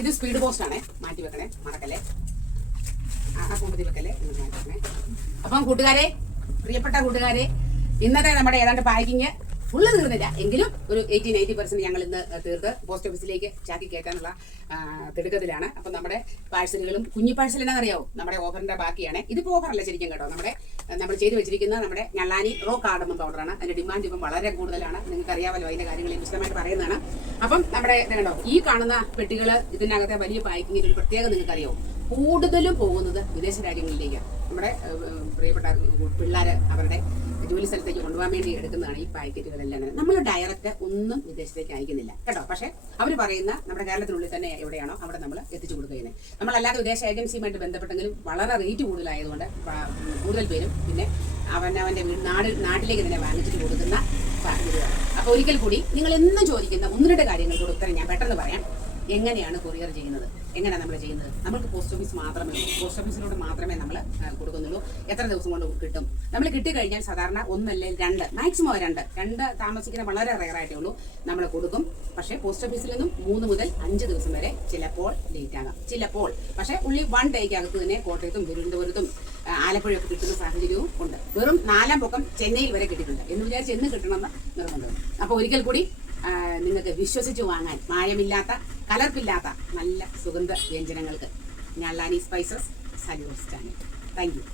ഇത് speed post ആണ്, മാറ്റി വെക്കണേ, മറക്കല്ലേ, ആ കൂട്ടത്തിൽ വെക്കല്ലേ, മാറ്റി വെക്കണേ. അപ്പം കൂട്ടുകാരെ, പ്രിയപ്പെട്ട കൂട്ടുകാരെ, ഇന്നത്തെ നമ്മുടെ ഏതാണ്ട് പാക്കിങ് ഫുള്ള് തീർന്നില്ല എങ്കിലും ഒരു 80-90% ഞങ്ങൾ ഇന്ന് തീർത്ത് പോസ്റ്റ് ഓഫീസിലേക്ക് ചാക്കി കയറ്റാനുള്ള തിടുക്കത്തിലാണ്. അപ്പം നമ്മുടെ പാഴ്സലുകളും കുഞ്ഞു പാഴ്സൽ എന്നാണെന്നറിയാവോ, നമ്മുടെ ഓഫറിന്റെ ബാക്കിയാണ്. ഇതിപ്പോൾ ഓഫറല്ല ശരിക്കും കേട്ടോ, നമ്മൾ ചെയ്ത് വെച്ചിരിക്കുന്ന നമ്മുടെ ഞള്ളാനി റോ കാർഡമം പൗഡറാണ്. അതിന്റെ ഡിമാൻഡ് ഇപ്പം വളരെ കൂടുതലാണ്, നിങ്ങൾക്ക് അറിയാമല്ലോ, അതിന്റെ കാര്യങ്ങൾ വിശദമായിട്ട് പറയുന്നതാണ്. അപ്പം നമ്മുടെ കണ്ടോ, ഈ കാണുന്ന പെട്ടികൾ, ഇതിനകത്തെ വലിയ പാക്കിങ്ങിൽ ഒരു പ്രത്യേകം നിങ്ങൾക്ക് അറിയാമോ, കൂടുതലും പോകുന്നത് വിദേശ രാജ്യങ്ങളിലേക്കാണ്. നമ്മുടെ പ്രിയപ്പെട്ട പിള്ളേർ അവരുടെ ജോലി സ്ഥലത്തേക്ക് കൊണ്ടുപോകാൻ വേണ്ടി എടുക്കുന്നതാണ് ഈ പാക്കറ്റുകളെല്ലാം. നമ്മൾ ഡയറക്റ്റ് ഒന്നും വിദേശത്തേക്ക് അയക്കുന്നില്ല കേട്ടോ. പക്ഷേ അവർ പറയുന്ന നമ്മുടെ കേരളത്തിനുള്ളിൽ തന്നെ എവിടെയാണോ അവിടെ നമ്മൾ എത്തിച്ചു കൊടുക്കുന്നത്. നമ്മളല്ലാതെ വിദേശ ഏജൻസിയുമായിട്ട് ബന്ധപ്പെട്ടെങ്കിലും വളരെ റേറ്റ് കൂടുതലായതുകൊണ്ട് കൂടുതൽ പേരും പിന്നെ അവൻ്റെ നാട്ടിലേക്ക് തന്നെ വാങ്ങിച്ചിട്ട് കൊടുക്കുന്ന സാഹചര്യമാണ്. അപ്പോൾ ഒരിക്കൽ കൂടി നിങ്ങൾ എന്നും ചോദിക്കുന്ന 1-2 കാര്യങ്ങൾക്കൂടെ ഉത്തരം ഞാൻ പെട്ടെന്ന് പറയാം. എങ്ങനെയാണ് കൊറിയർ ചെയ്യുന്നത്, എങ്ങനെയാണ് നമ്മൾ ചെയ്യുന്നത്? നമുക്ക് പോസ്റ്റ് ഓഫീസ് മാത്രമേ ഉള്ളൂ, പോസ്റ്റ് ഓഫീസിലൂടെ മാത്രമേ നമ്മൾ കൊടുക്കുന്നുള്ളൂ. എത്ര ദിവസം കൊണ്ട് കിട്ടും? നമ്മൾ കിട്ടിക്കഴിഞ്ഞാൽ സാധാരണ 1 അല്ലെങ്കിൽ 2, മാക്സിമം 2 താമസിക്കുന്ന വളരെ റെയറായിട്ടേ ഉള്ളൂ നമ്മൾ കൊടുക്കും. പക്ഷേ പോസ്റ്റ് ഓഫീസിൽ നിന്നും 3 മുതൽ 5 ദിവസം വരെ ചിലപ്പോൾ ലേറ്റ് ആകാം, ചിലപ്പോൾ. പക്ഷേ ഉള്ളി 1 ഡേക്കകത്ത് തന്നെ കോട്ടയത്തും തിരുവനന്തപുരത്തും ആലപ്പുഴയൊക്കെ കിട്ടുന്ന സാഹചര്യവും ഉണ്ട്. വെറും 4 പൊക്കം ചെന്നൈയിൽ വരെ കിട്ടിയിട്ടുണ്ട് എന്ന് വിചാരിച്ച് എന്ന് കിട്ടണമെന്ന് നിർബന്ധം. അപ്പോൾ ഒരിക്കൽ കൂടി നിങ്ങൾക്ക് വിശ്വസിച്ച് വാങ്ങാൻ മായമില്ലാത്ത, കലർപ്പില്ലാത്ത നല്ല സുഗന്ധ വ്യഞ്ജനങ്ങൾക്ക് ഞള്ളാനി സ്പൈസസ് സലൂർ സ്റ്റാൻഡ്. Thank U.